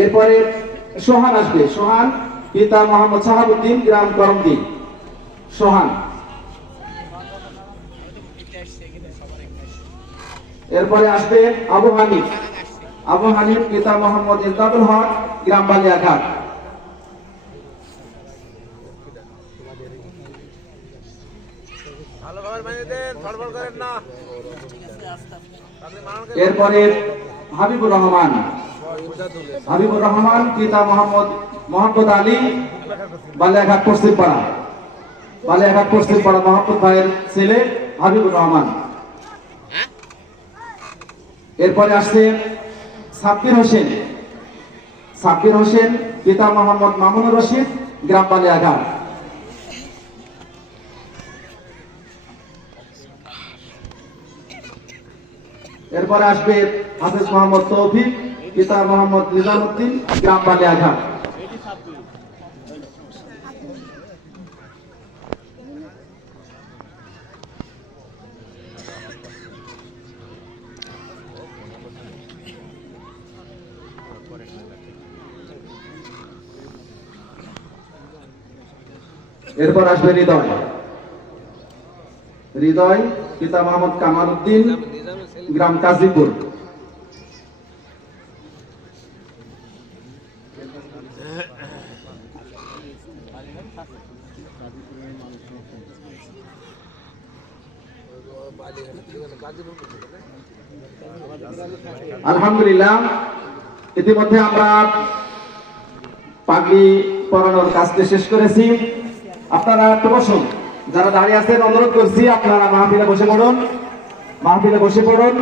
এরপরে সোহান আসবে। সোহান পিতা মোহাম্মদ সাহাবুদ্দিন, গ্রাম করমদি। সোহান। এরপরে আসবে আবু হানিফ। আবু হানিফ পিতা মোহাম্মদ ইলতাদুল হক, গ্রাম বালিয়াঘাট। এরপরে হাবিবুর রহমান। হাবিবুর রহমান পিতা মোহাম্মদ আলী, বালিয়াঘাট পশ্চিমপাড়া। বালিয়াঘাট পশ্চিমপাড়া মোহাম্মদ ভাইয়ের ছেলে হাবিবুর রহমান। এরপরে আসছে সাব্বির হোসেন। সাব্বির হোসেন পিতা মোহাম্মদ মামুনুর রশিদ, গ্রাম বালিয়াঘাট। এরপরে আসবে হাফেজ মোহাম্মদ তৌফিক, পিতা মোহাম্মদ নিজামুদ্দিন, গ্রাম বালিয়াঘাট। এরপর আসবে হৃদয়। হৃদয় পিতা মোহাম্মদ কামাল উদ্দিন, গ্রাম কাজীপুর। আলহামদুলিল্লাহ, ইতিমধ্যে আমরা পাগড়ি পরানোর কাজটি শেষ করেছি। আপনারা একটু বসুন, যারা দাঁড়িয়ে আছেন অনুরোধ করছি আপনারা মাহফিলে বসে পড়ুন। মাহফিলে বসে পড়ুন।